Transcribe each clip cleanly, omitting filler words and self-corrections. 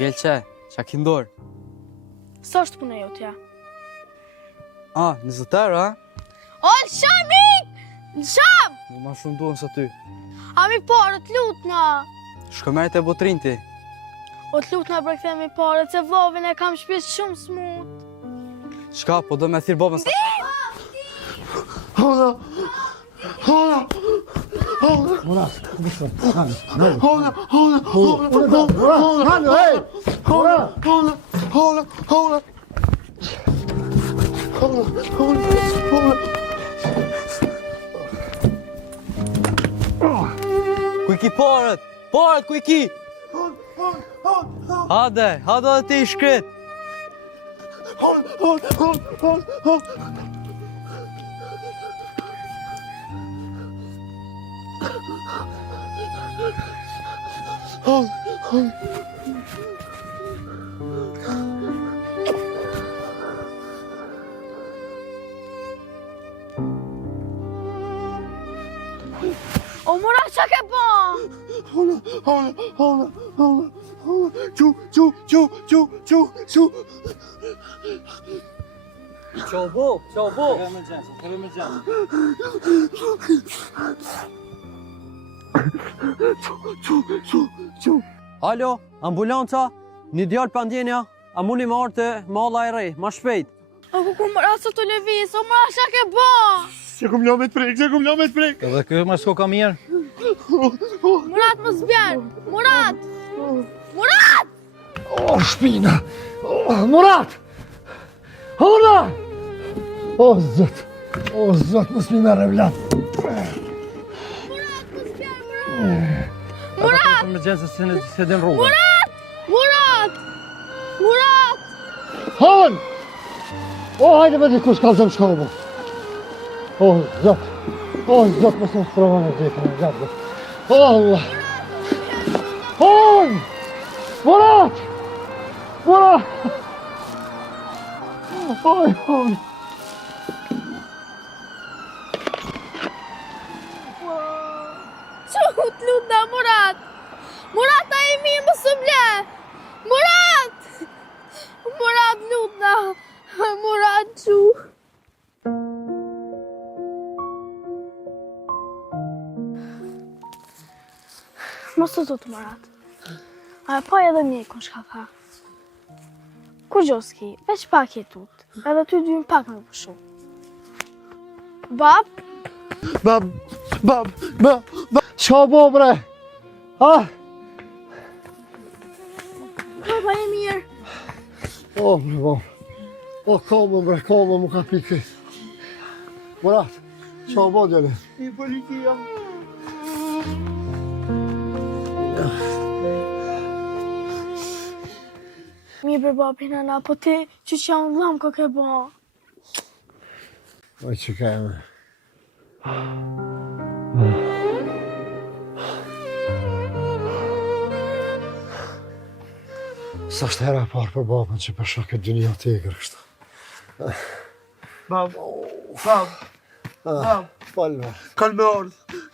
Gelqe, qa ki ndorë? Sa është puna jotja? 20 euro, a? O, Lëshamik! Lësham! Më ma shumë duhen së ty. A mi parë, të lutna! Shko merit e botrin ti. O, të lutna për këthe mi parë, se vlovin e kam shpjes shumë smut. Shka, po do me thirë babën sa... Hola! Hola! Hola! Murat, hola! Hola! Hola! Hey! Hola! Hola! Hola! Hola! Hola! Kuj ki parët? Parët, kuj ki? Hade dhe ti i shkret. O, Murat, qa ke ba? Hola! Çu! Qo bo. Çu! Alo, ambulanca, një djalë pandjenja, a muni më orë të malla e rej, ma shpejt. O, ku Murat së të levis, o, Murat, qa ke ba? Se kum la me të prek! Edhe kjo më s'ko ka mirë. Murat, më zbjerë! Murat! Murat! O, shpina! Murat! Hola! O, zot, më s'mi merre vlat! Murat! Me gjenë se din rrugë. Murat! Murat! Hon! O, hajde me dikush kalzëm shkobu! O, zot, më s'më sprovën e gjithë në gjatë. O, Allah! Hon! Murat! Hon! Që të lutna, Murat! Murat, a i mirë më së ble! Murat! Murat, lutna! Murat, që... Mos të tutë, Murat. A e pa edhe mjekun shka tha. Kur gjoski, veç pak je tutë. Edhe ty dujnë pak me pushu. Bab? Bab! Qa bo, bre? Ah! Baba e mirë. O, bre, bab. O, kome, bre, mu ka piti. Murat, qa bo, djeli? I policia. Mirë bre babin ana, po ti që janë lam ka ke ba. Oj, që ka e me. Sa është hera parë për babën që përsha këtë dynja të egrë kështë. Bab, Falë.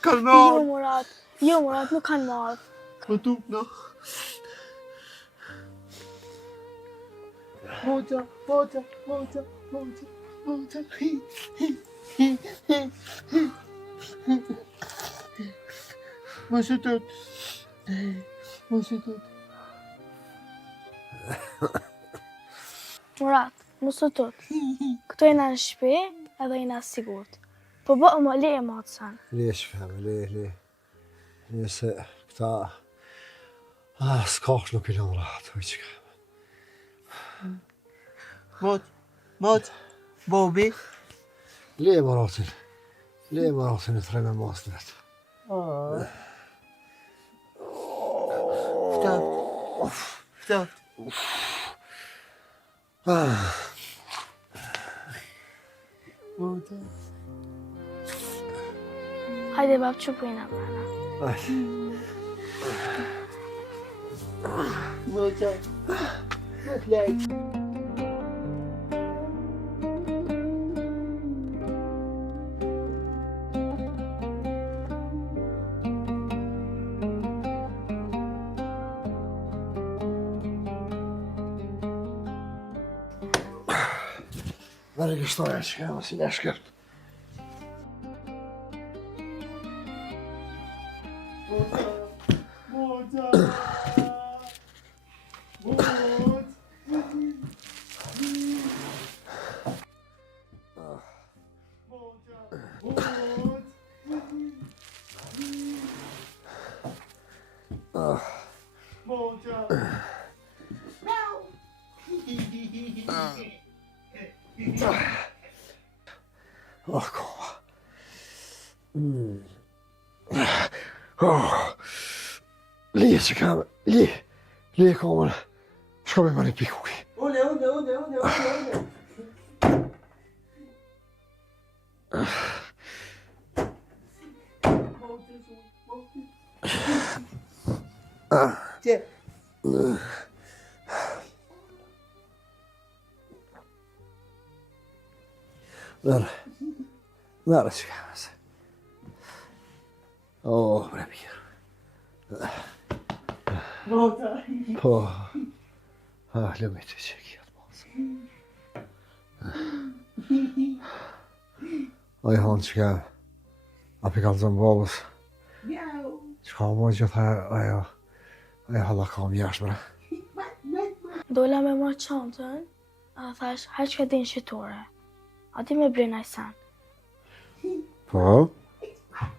kalmar. Jo Murat, nuk kanë marrë. Më tuk, no. Moqa. Më shëtët. Murat, mos të tut. Këto jena në shpi edhe jena sigurt. Po bë më le e matë sen. Le shpeme, le. Nëse këta... s'kash nuk i lënë rahat, oj që ka. Mot, Bobi. Le maratin e tre me masë në vetë. Ftat. Hajde bab, që pojna brana. Moqa. Nuk lejt. Dhe regjistrojnë që kemë si një shkërt. Oh, koma. Lije që kam, lije komën. Shko me më një pikuki. Une. Që? Nara që kam se. Oh, bre mirë. Mota. Po. Lëmit që kjetë mosë. Oj, hanë që kam. Api kam zënë babës. Që ka më gjitha ajo halla kam jashtë, bre. Dola me marrë çantën, a thash, haq ka din shqitore. A ti me blej najsan. Po?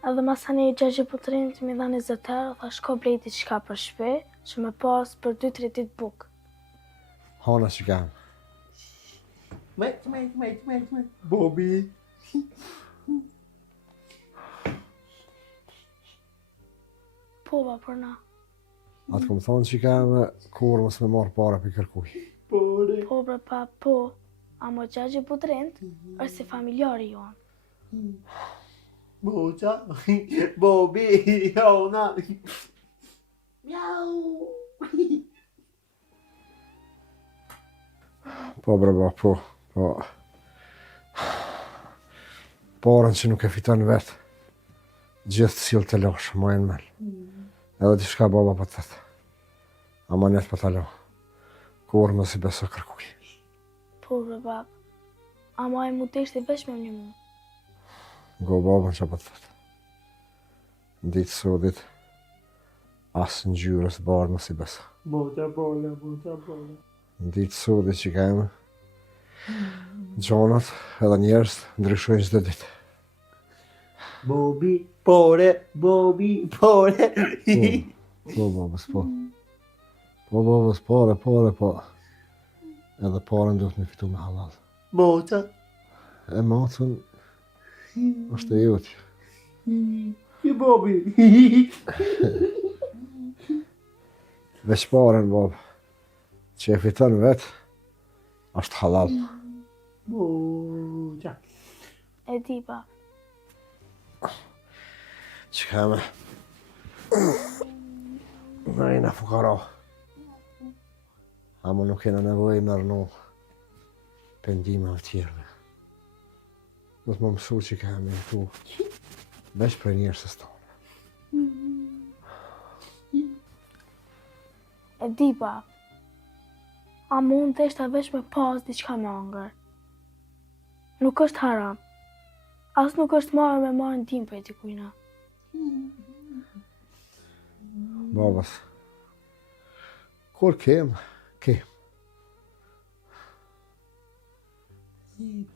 Edhe masani i gjegje putrin të mi dha 20 euro, thash ko blej diçka për shpe, që me pas për 2-3 ditë buk. Hana që kam. Met. Bobby. Po, ba, për na. Atë këmë thonë që kam, kur mos me marrë para për kërkuj. Pore. Po, bre, pa, po. A mo gjegje putrin, është si familjari jonë. Mota. Bobby. Hona. Miau. Po, bre, ba, po. Parën që nuk e fiton vetë, gjithë s'jellë të lashë, ma e në melë. Edhe t'i shka baba për të thëtë. Ama njetë për t'alo. Kur më si beso kërkuj. Po, bre, bab. Ama e mu të ishte veç me një mu. Go babën që për të thëtë. Në ditë sodit, asë në gjyrës barë më si beso. Mota bola. Në ditë sodit që kemë, gjonat edhe njerës ndryshojnë çdo ditë. Bobby. Pore. Bobby. Pore. Po, babës, po. Po, babës, po. Edhe parën duhet me fitu me halal. Mota. E matën është e jotë. Bobby. Veç parën, babë, që e fiton vetë, është halal. Mota. E di, bab. Që keme? Në jena fukara. Ama nuk jena nevoj me rënu pendime të tjerve. Do të më mësu që keme e tu, veç për njerësës tonë. E di, bab. A mund të ishte veç me pas diçka me angër. Nuk është haram. As nuk është marrë me marrë në tim për e dikujna. Babas, kur kem.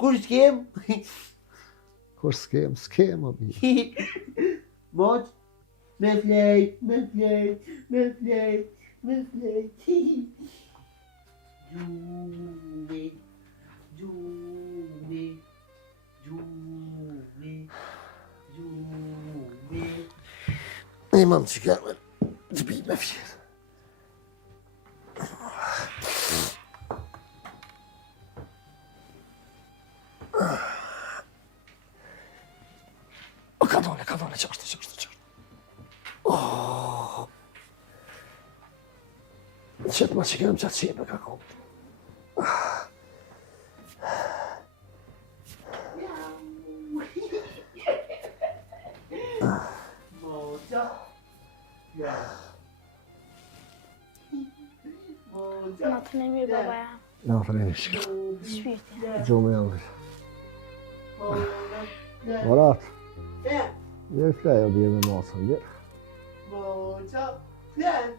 Kur s'kem? Kur s'kem, o bie. Mot. Me flejt. Gjume. E mam që keme, të bi me fjetë. Ka dole, qashtë. Qëtë ma që kemë qatë qepe ka kom. Mota. Na të në mirë, baba ja. Ja, të rejnë shkë. Shpirti. Gjumë jam. Murat, je flej o bje me masën, je. Moja, flen.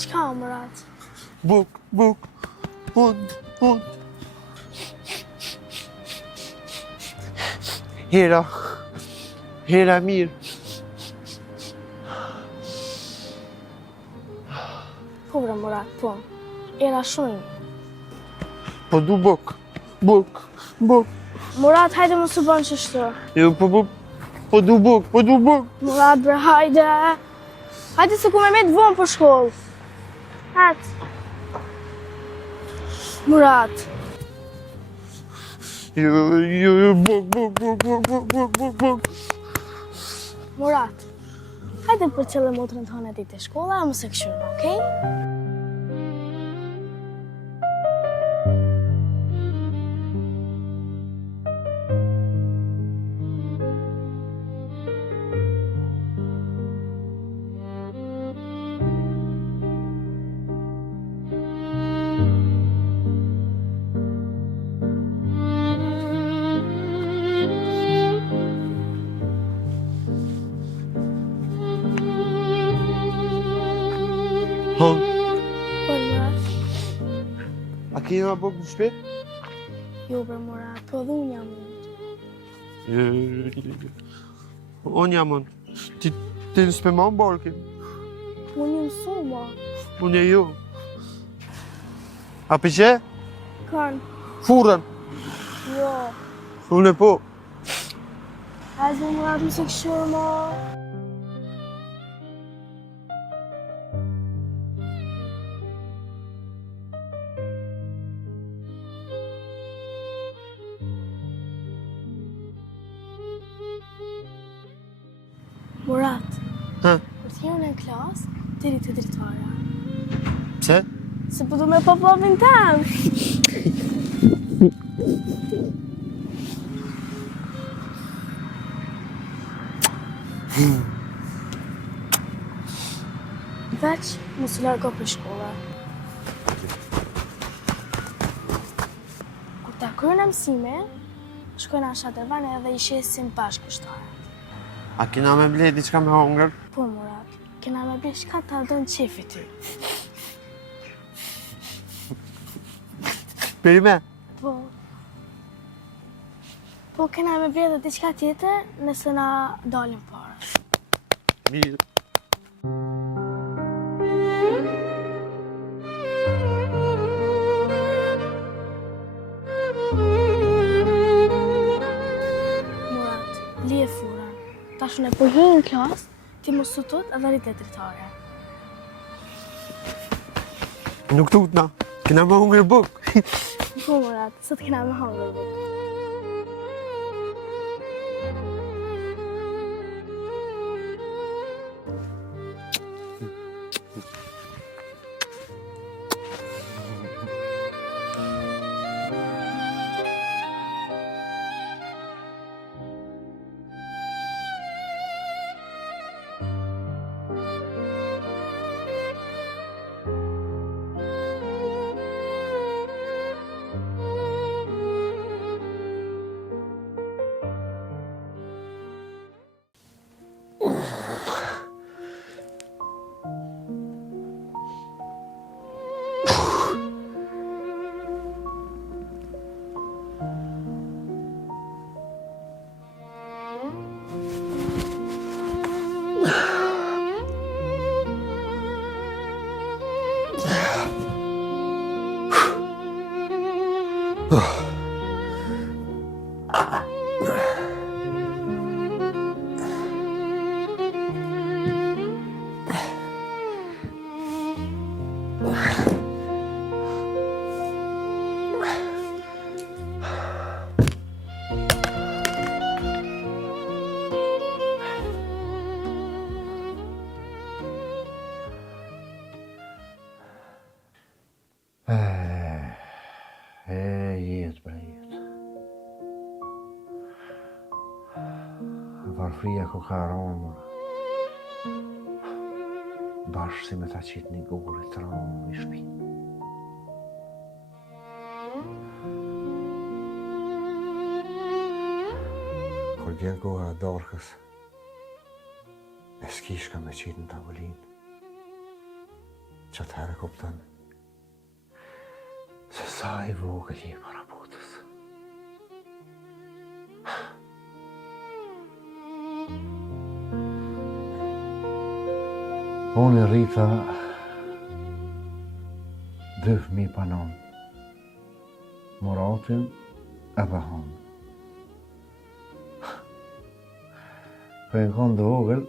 Qka o Murat? Buk, hund. Hera mirë. Po bre Murat, po. Era shumë. Po du buk. Murat, hajde më së bënë qështu. Jo, po du buk. Murat bre, hajde. Hajde se ku me të vonë për shkollë. Hajde. Murat. Jo, buk. Murat. Hajde për qëllë motrën të hënë ditë e shkolla, a më se këshurë, okej? Hund. Po Murat. A kena buk në shpe? Jo bre Murat, po dhe unë jam unë. Unë jam unë. Ti në s'pe ma më barkin. Unë jam suma. Unë e jo. A për që? Kanë. Furën. Jo. Unë e po. Hajde Murat, më se këshurë, ma. Murat, Ha? kur t'jeu në klasë, diri të dritarja. Pse? Se po du me popopin tem. Veç, mos u largo për shkolla. Kur ta kryejnë mësime, shkojnë në Shatërvan edhe i shesin bashkë kështare. A kena me ble diçka me hongër? Po, Murat, kena me ble shka ta do në qefi ty. Peri me? Po. Po, kena me ble dhe diçka tjetër nëse na dalim parë. Mirë. Murat, lije furën. Tash unë e po hinë në klasë, ti mos sutut edhe rrit e dritare. Nuk tut na. Kena me hongër buk. Po, Murat, sot kena me hangër buk. Jetë, bre, jetë. Varfria ku ka ronë, bashkë si me ta qitë një gurit ronë i shpi. Kur vjen koha e darkës, e s'kishka me qitë në tavolinë, që atëherë kupton se sa i vogël je para botës. Unë e rrita 2 fëmi panon, Muratin e Bahon. Për në konë dhe vogël,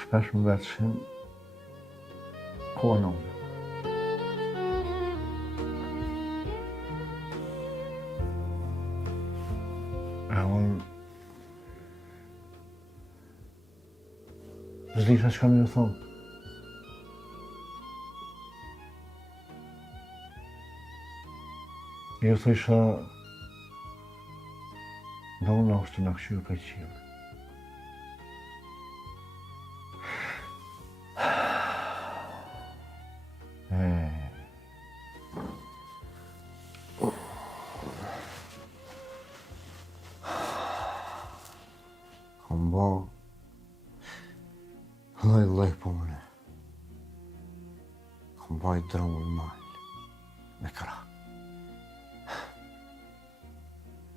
shpesh më vetëshin konon. E unë zlisha që kam ju thonë. Ju thësha dhe unë është në këshyrë për qilë. Kom bo loj po mëne. Kom bo I drongë malë me kra.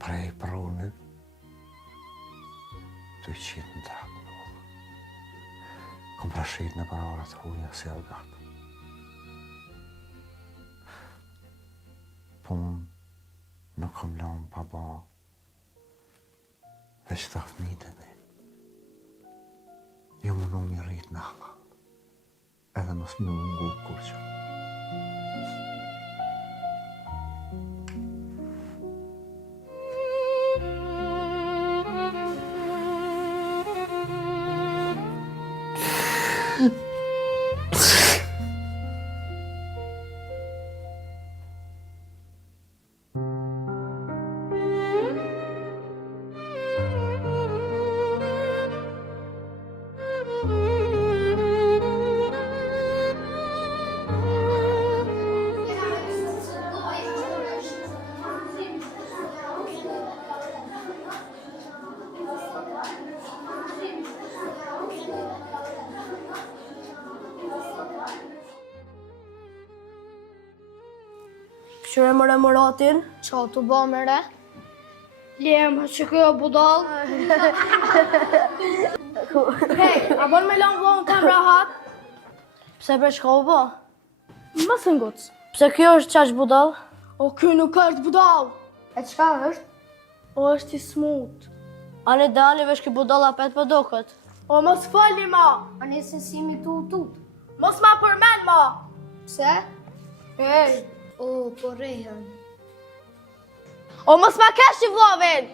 Prej prune të I qitë në trapë në ullë. Kom prashit në pararat huja si algatë. Po nuk kom lanë pa ba veç të fëmijët e mi. Jo më nuk mi rritë në hanga, edhe mos më mungu kur që. Qyre mëre Muratin? Qa të ba me re? Lema që kjo budal. Hej, a bon me lanë vonë të rahat? Pse bre qka u ba? Mësë nguc. Pse kjo është qash budal? O, kjo nuk është budal. E qka është? O, është I smut. Ani dani vesh ki budal apet për doket. O, mos fali ma. Ani sensimi tu tut. Mos ma përmen ma. Pse? Hej. O, po rejhen. O, mos ma kesh I vlovin.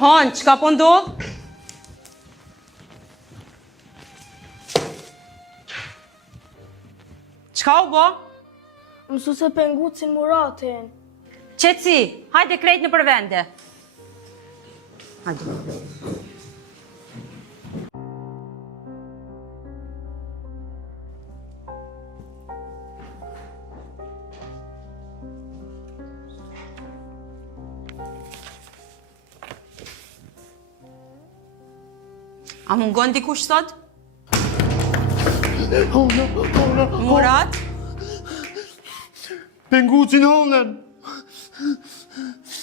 Han, qka po ndodh? Qka u bo? Mësu se pengucin Muratin. Qetësi, hajde krejt në përvende. Hajde. A mungon dikush sot? Murat? Pengucin honën!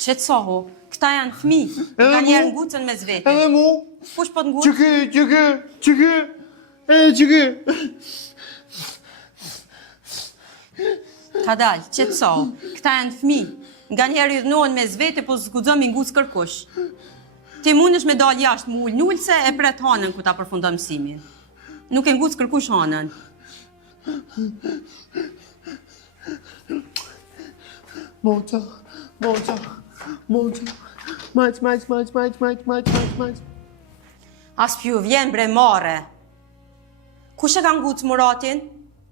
Qetësohu, këta janë fëmi, nga njerë ngucën me zvete. Edhe mu? Kush po të ngucë? Qëky! Ka dalë, qetësohu, këta janë fëmi, nga njerë i dhënohen me zvete, po zgudzon me ngucë kërkush. Ti mundesh me dalë jashtë më ullë nullse e pret hanën ku ta përfundon mësimin. Nuk e ngucë kërkush hanën. Moqa. Majt. As pju vjen bre mare. Kush e ka ngucë Muratin?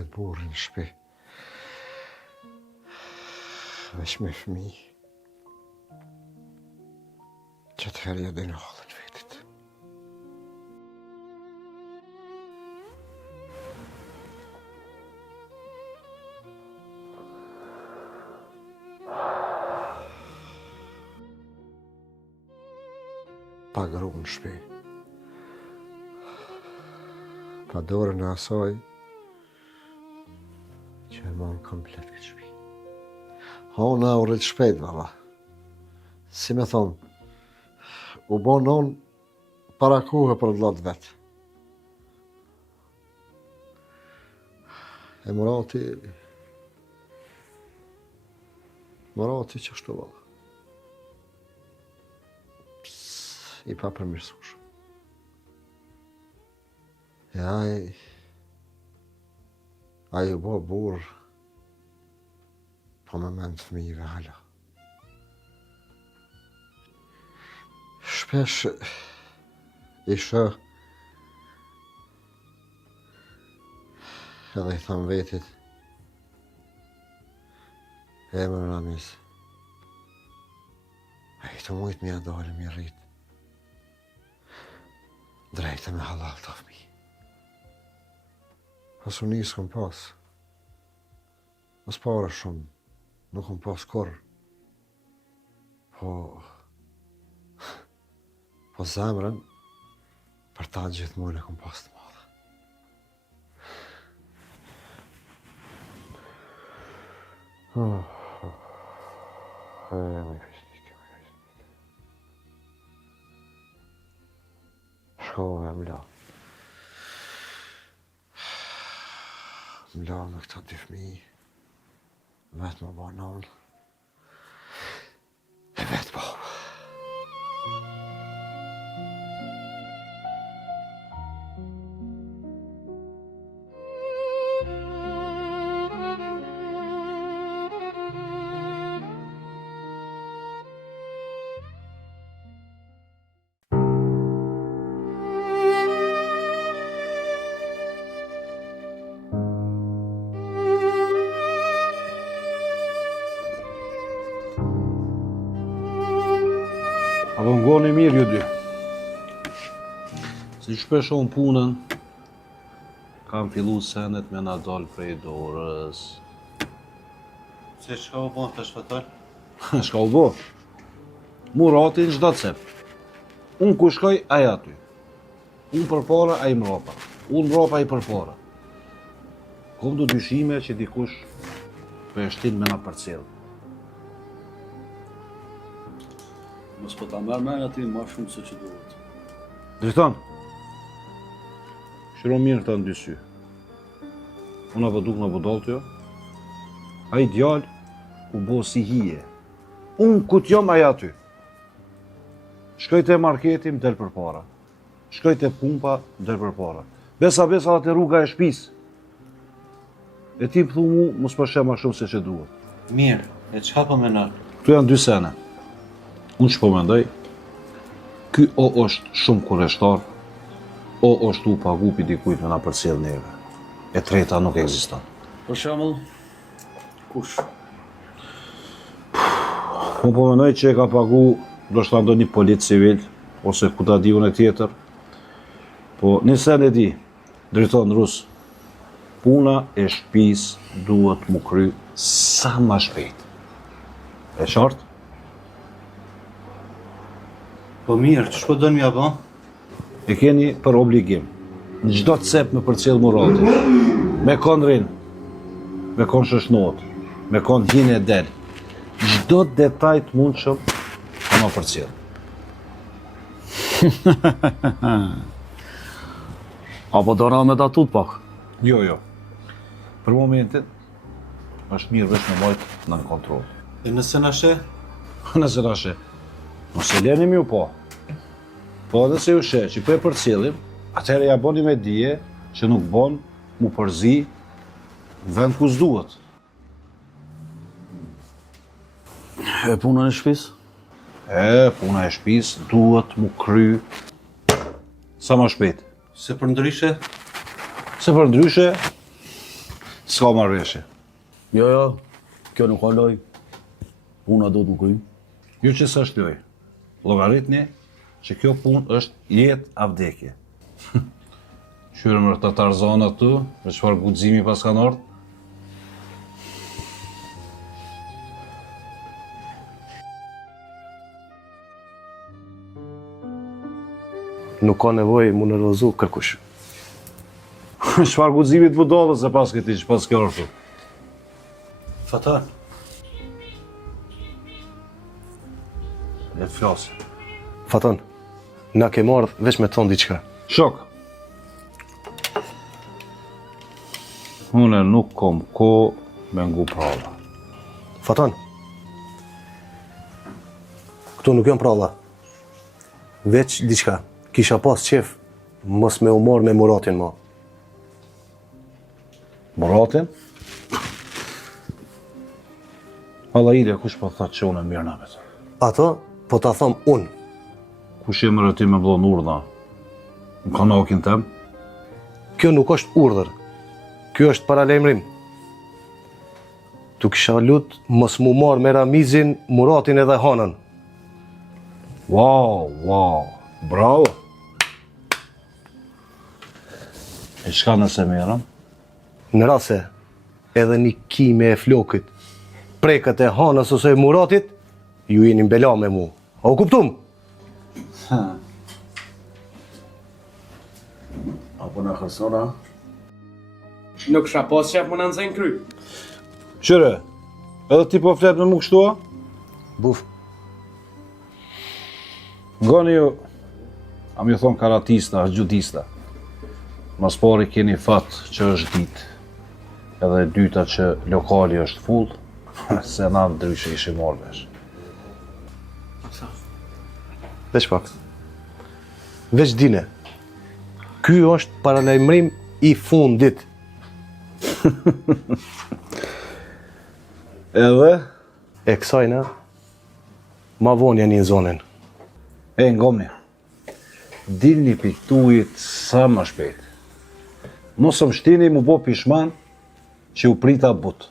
ketë burri në shtëpi. Veç me fëmijë. Që të herë edhe në halën vetit. Pa grup në shtëpi. Pa dorën e asaj që e manë komplet këtë shtëpi. Hona u rritë shpejt, baba. Si me thonë, u bo non para kohë për vllatë vetë. E Murati që ashtu baba. I pa përmirësushëm. E ai u bo burr, po me mend fëmijëve hala. Shpesh i shoh edhe i tham vetit, emër Ramis, a i të mujtë mi a dalë mi rritë, drejtë me halal të fëmi. Pas unë s'kom pas, mos pare shumë, nuk kom pas kur, po zemrën, për ta gjithmonë e kom pas të madhe. Me fisnike. Shkove më la. Më la me këta dy fëmijë, vetë më banon, e vetë babë. Apo ngoni mirë ju dy. Si shpesh unë punën, kam fillu senet me na dal prej dorës. Se çka u bën të shpëtoj? Shka u bo? Murati në çdo cep. Unë ku shkoj, ai aty. Unë përpara, ai mrapa. Unë mrapa, ai përpara. Kom do dyshime që dikush për e shtin me na përcjell. Mos po ta merr me aty më shumë se që duhet. Driton, shiro mirë këta në dy sy. Unë apo duk në budall t'jo, a i djallë u bo si hije. Unë ku t'jom aja aty. Shkoj te marketi, më del për para. Shkoj te pumpa, më del për para. Besa atë rruga e shpis. E ti më thu mu, mos përshem ma shumë se që duhet. Mirë, e çka po menon? Këtu janë dy sene. Unë që po mendoj, ky o është shumë kureshtar, o është u pagu pi dikujt me na përcjell neve. E treta nuk ekziston. Për shembull, kush? Unë po mendoj që e ka pagu do shta ndonjë polic civil, ose ku ta di unë tjetër. Po një sen e di, drejton rus, puna e shtëpis duhet mu kry sa ma shpejt. E qartë? Po mirë, që shpo dënë mja bën? E keni për obligim. Në gjdo të cep me përcjell Murati. Me kon rinë, me kon shëshnot, me kon hinë e del. Gjdo detaj të mundshëm e ma përcjell. Apo do ra me datut pak? Jo. Për momentin, është mirë vesh me majtë në kontrol. E nëse na she? Nëse na she. Nëse leni mi u po. Po nëse ju she që po e përcjellim, atëherë ja boni me dije që nuk bon mu përzi në vend ku s'duhet. E punën e shtëpis? Puna e shtëpis duhet mu kry sa ma shpejt. Se për ndryshe? Se për ndryshe, S'ka marrëveshje. Jo, kjo nuk ka loj. Puna do të më kry. Ju që së shtjoj, llogaritni që kjo punë është jetë a vdekje. Qyrë më të Tarzana tu, me çfarë guximi pas kanë ardhur. Nuk ka nevojë mu nervozu kërkush. Çfarë guximi të budallës se pas këtij që pas kjo orë. Fatan, Le të flasë. Faton, na ke marrë veç me thonë diçka. Shok. Unë nuk kom ko me ngu pralla. Faton, këtu nuk janë pralla. Veç diçka. Kisha pas qef, mos me u marrë me Muratin ma. Muratin? Allah ide, kush po thatë që unë e mirë namet? Ato, po ta thom unë. Kush e mërë ti me vlon urdha? Në kanokin tem? Kjo nuk është urdhër. Kjo është paralajmërim. Tu kisha lut mos mu marrë me Ramizin, Muratin edhe Hanën. Wow, bravo! E shka nëse merëm? Në rase, edhe një kime e flokit, prekët e Hanës ose e Muratit, ju jeni mbela me mu. A u kuptum? apo në kërësona? Nuk kisha pas qef më në nëzën kry. Qyre, edhe ti po flet me mu kështua? Buf, Goni ju, a mi thonë karatista, gjudista. Mas pari keni fat që është dit, edhe dyta që lokali është full, se na ndryshe ishi morvesh. veç pak. Veç dine. Ky është paralajmërim i fundit. Edhe? E kësajna, ma vonë janë një zonën. E ngomni, dilni piktujit sa më shpejt. Mos më shtini mu bo pishman që u prita but.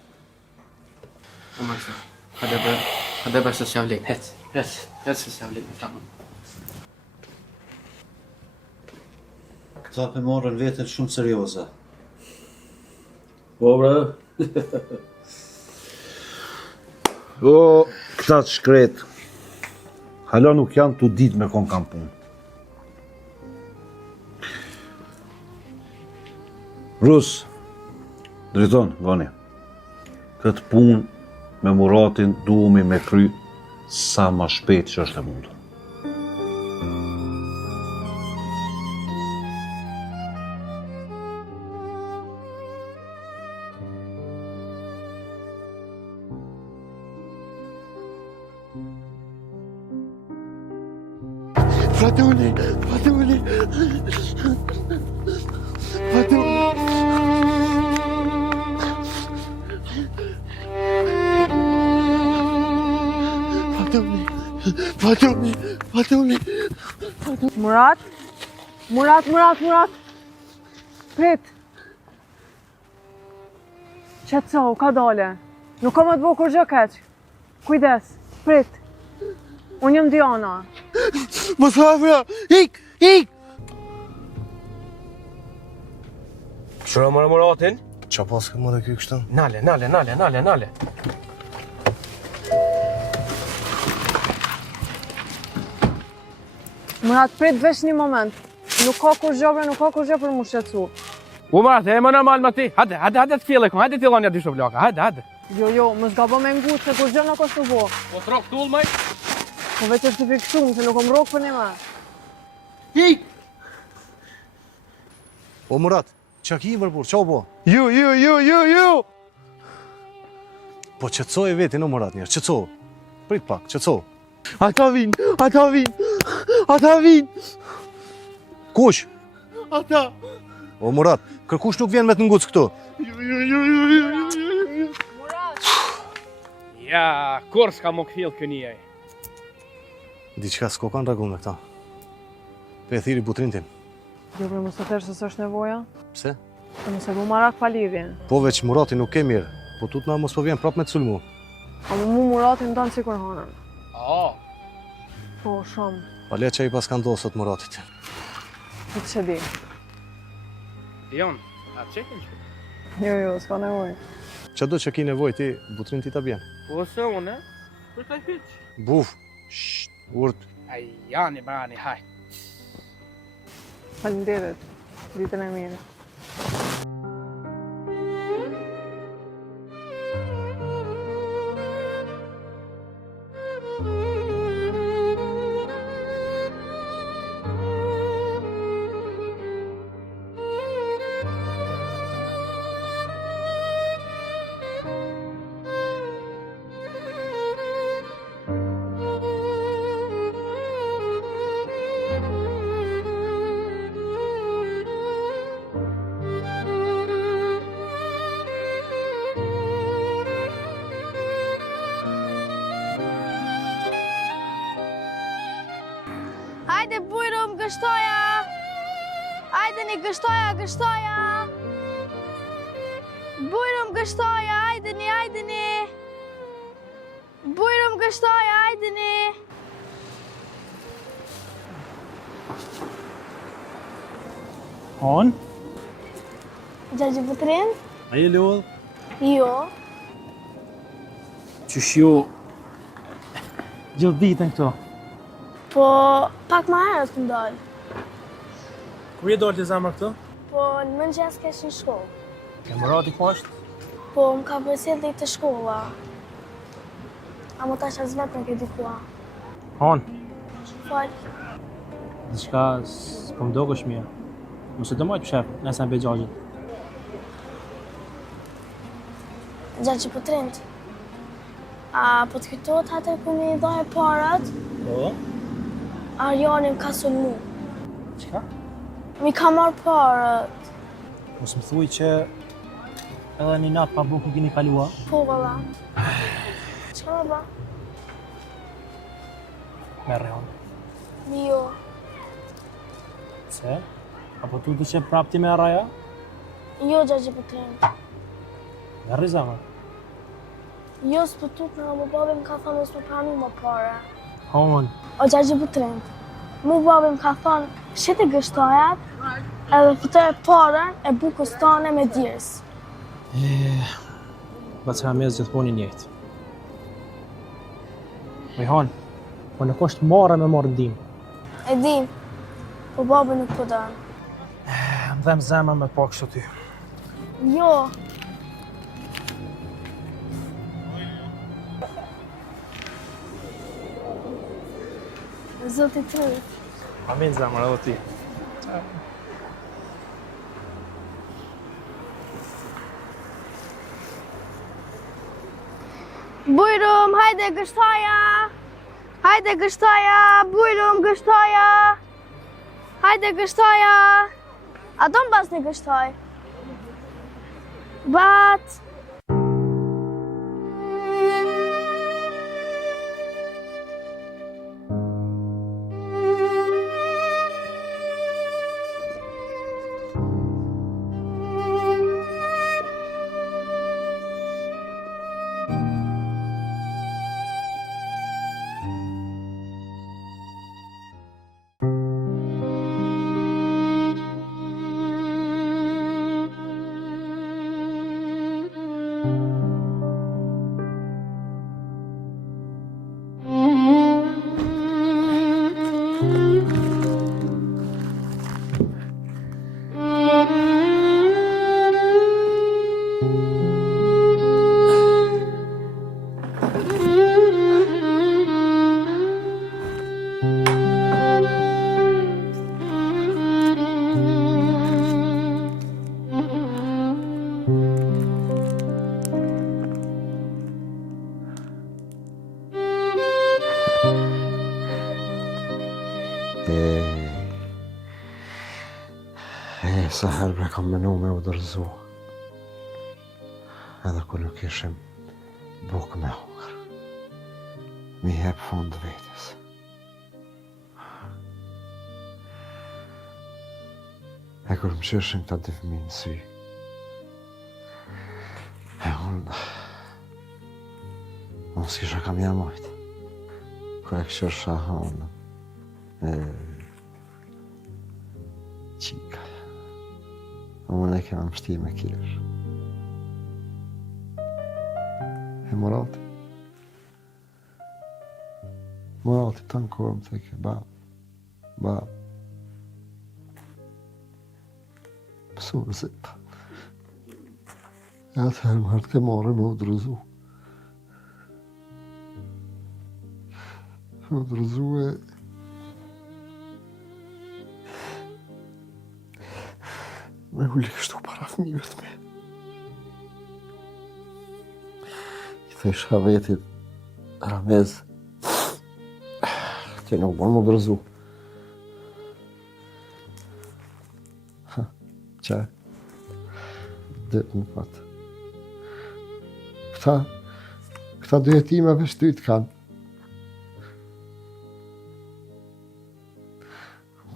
Hade bërë së javlin, hec së javlin, tamam. Këta për morën vetën shumë serioze. Po, bre. O, këta të shkret, hala nuk janë të ditë me kon kam punë. Rus, drejton, goni, këtë punë me Muratin duhemi me kry sa ma shpejt që është e mundur. Fatuli! Murat? Prit! Qetësohu, ka dole. Nuk ka më të bëu kur gjë keq. Kujdes, prit. Unë jam Diana. Mos hafra! Ik! Shëra më Muratin? Qa pas ka më dhe kjo kështu? Nale. Murat, prit veç një moment. Nuk ka kur gjë për mu shqetësu. U Murat, e më normal më ti. Hajde të fjellë kon, hajde të lonja dy shoblaka, hajde. Jo, më s'ga bë me ngutë se kur gjë nuk është të bo. Po trok tull maj? Po veç është të fiksumë, se nuk më rokë për një ma. O Murat, qa ki i vërpur, qa po? Ju! Po qëtësoj e vetin o Murat njerë, qëtësoj. Prit pak, qëtësoj. Ata vin! Kush? Ata! O Murat, kërkush nuk vjen me të ngucë këtu. Ja, kur s'ka më këfil kënijaj. Diqka s'ko kanë regun me këta. Pe e thiri butrin tim. Jo, për më së tërë se së është nevoja. Pse? Po nëse mu marak pa lidhjen. Po veç Murati nuk ke mirë, po tutna mos po vjen prap me të sulmu. A mu Murati ndonë si kur hanën. A, Po, shumë. Pa le që i pas ka ndodhë sot Muratit. Po të që di. Dion, a çekin që? Jo, s'ka nevoj. Që do që ki nevoj ti, butrin ti ta bjen. Po se unë, për ta hyq. Buf, urt. Ai, jani bani, haj. Faleminderit. Ditën e mirë. Hajde bujrum gështoja! Hajde një gështoja! Bujrum gështoja, hajde një! Bujrum gështoja, hajde një! On? Gjergji Butrin? A je lodh? Jo. Qysh ju... Gjithë ditën këto. Po, pak ma herët më dalë. Kur je dalë të zemër këto? Po, në mëngjes kesh në shkollë. Ke Murati ku është? Po, më ka përsil dhe i të shkolla. A më tash as vetë në ke dikua. On, Falë. diçka s'po më dokesh mirë. Mos e të mojtë shef, nëse në bëjgjagjit. Gjergji Butrin. A po të kujtohet atër ku mi i dhaje parat? Po? Arjani më ka sulmu. Qka? Mi ka marrë parat. Mos më thuj që edhe një natë pa buku kini kalua. Po, valla. Qka me ba? Merre on. Jo. Se? Apo tu të që prap ti me arraja? Jo, Gjergji Butrin. Merre zemër. Jo, s'po tut në mu babi më ka thonë mos më pranu më pare. On. O Gjergji Butrin, mu babi më ka thonë shiti gështojat edhe fitoj e parën e bukës tane me djerës. Batë ka mes gjithmoni njëjtë. Han, po nuk është marrë me marrë ndim. E dim, po babi nuk po dënë. Më dhem zemër me pa kështu ty. Jo. Zoti Trut. Amin zemër edhe ti. Bujrum, hajde gështoja! Hajde gështoja! Bujrum, gështoja! Hajde gështoja! A do më bas një gështoj? Bat! Sa herë bre kam menu me u dërzu. Edhe ku nuk ishim bukë me hungër. Mi hep fund vetës. E kur më qëshin këta dy fëmijë në sy, Unë s'kisha kam jamajt. Kër e këshër shahanë. Qika. Unë e kam shti me kish. E morati. Morati të në kohëm të ke, ba. Pësu në zipa. E atëherë më hartë ke more me u drëzu. Me u drëzu e... Me u kështu para fëmijëve të me. I thesh vetit Ramez. Që nuk bon më drëzu. Qa? Dhe në fatë. Këta dy jetimeve shtyt kanë.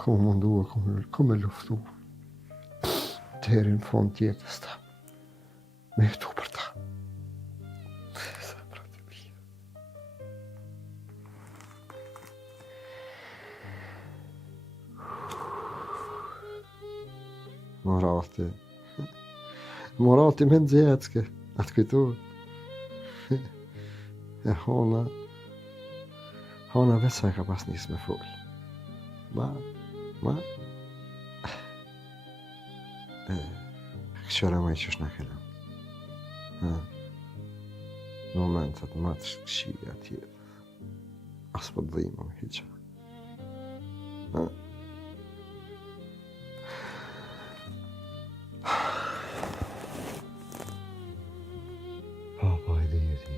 Kom mundu e kom e luftu. Deri në fond tjetës ta. Me jetu për ta. Morati me nëzjetske, atë këtu. E hona vetë sa e ka pas njës me full. Ma. Këqëra ma i qësh në këna. Momentat ma të shkëshia tjetë. As për dhima me hiqa. Papa i dhe jeti.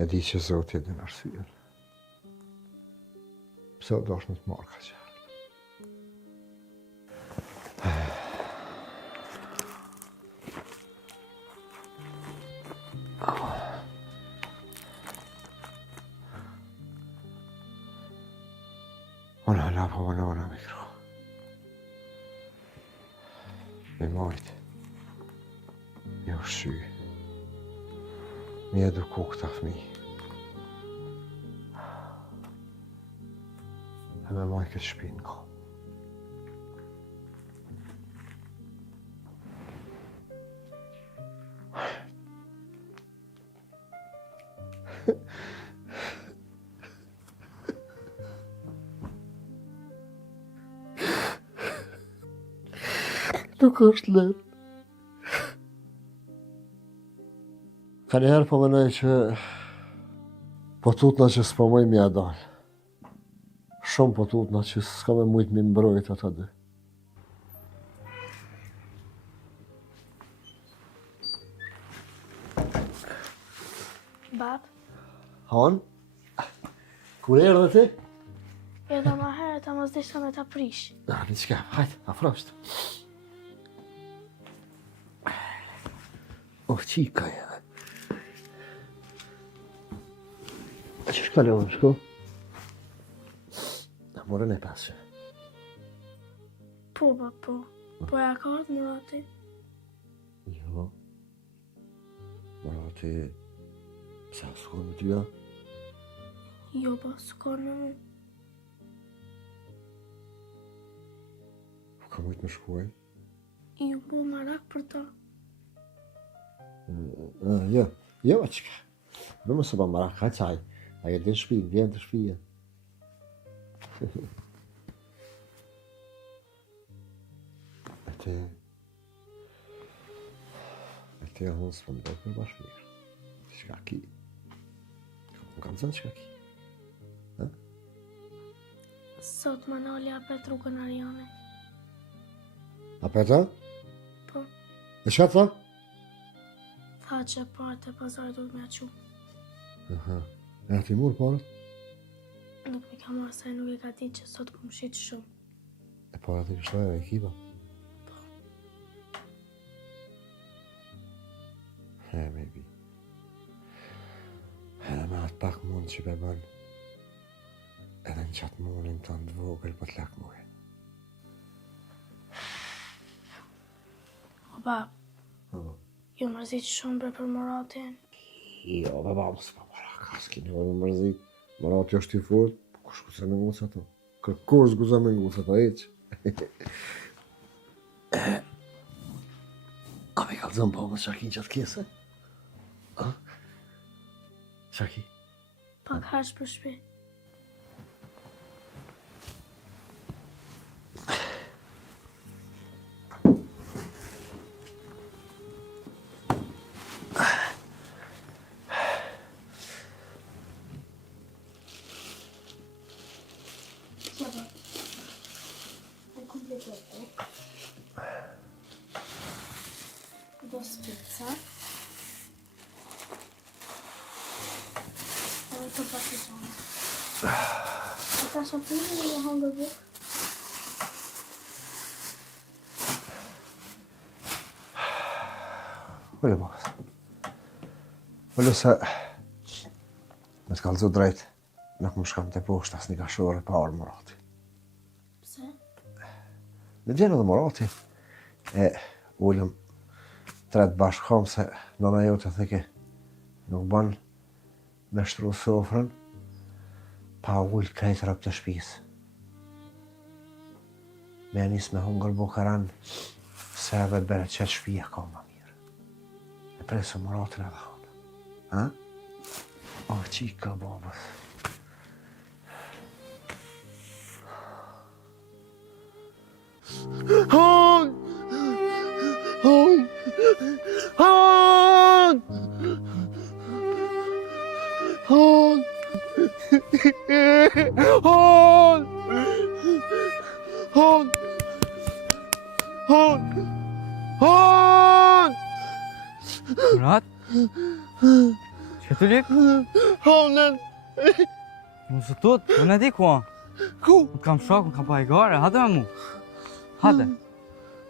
E di që Zotë e dhe në arsyen. Pse o dosh në të marrë ka qartë. Ona hala po më nëna mikro. Me majtë. Me ushqy. Me eduku këta fëmi. E me maj këtë shpinë ka. Nuk është lehtë. Ka njëherë po menoj që po tutna që s'po mëj mja dalë. Shumë po tutna që s'ka me mujtë mi mbrojt ata dy. Bab, Han? Kur erdhe ti? edhe ma herët a mos dishka me ta prish. Një qka, hajtë, afrosht. Qika ja. Që shkallon, shko? Morën e pasë. Po, ba, po. Po ja ka ardhë Murati? Jo. Murati... Psa s'ko në tyja? Jo, ba, s'ko në mu. Ka mujtë me shkuaj? Jo, bo marak për ta. Jo, ma qika. Në më se pa marak, hajtë saj. A jetë në shpi, vjen të shpije. E te ahonë së pëndoj për bashkë mirë. Qka ki? Më kam zënë qka ki? Sot Manoli apet rrugën Ariane. Apeta? Po. E shka të tha? Tha që parët e pazar do të me aqu. E ati murë parët? Nuk mi ka marrë saj nuk e ka ditë që sot ku më shqitë shumë. E parët e kështoj e ekipa? Maybe. Me atë pak mund që be bën. edhe në qatë munin të në vogël për të lak muje. O bab, ju mërzit shumë bre për Muratin. Jo, baba, mësë pa para, ka s'kini me mërzit. Murati është i fort, kush ku se me ngucë ato? Kërkosh s'guza me ngucë ato, eq. Ka me kalëzën pa më Shakin qatë kese? Shaki? Pak hash për shpi. Do spica. Oj, to patlıcan. Ata şapını mı hangi bu? Vëllë bakës. Vëllë se me të kalëzu drejt, nuk më shkam të poshtë asë një kashore pa orë Murati. Pse? Në gjenë edhe Murati, e ullëm tret bashkëm se nëna jote theke nuk ban me shtru sofrën pa ullë krejtë rëpë të shpisë. Me anis me hungër bukaran se edhe bere qëtë shpija ka ma mirë. E presë Muratin edhe hana. Ha? O, qika babës. Han! Han! Han! Han! Han! Han! Han! Han! Murat? Që të lip? Hanën! Mu së tot, unë e di ku anë. Ku? Unë kam shok, unë kam pa i gare, hade me mu. Hade.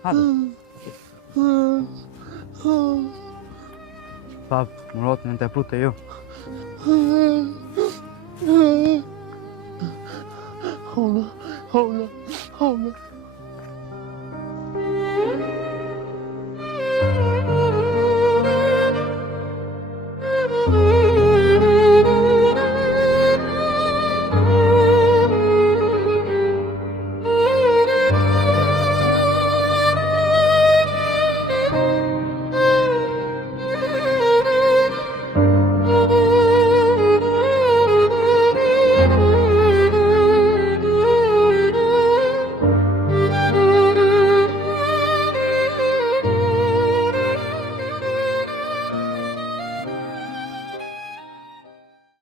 Hade. Pap, Murat në të pru të ju.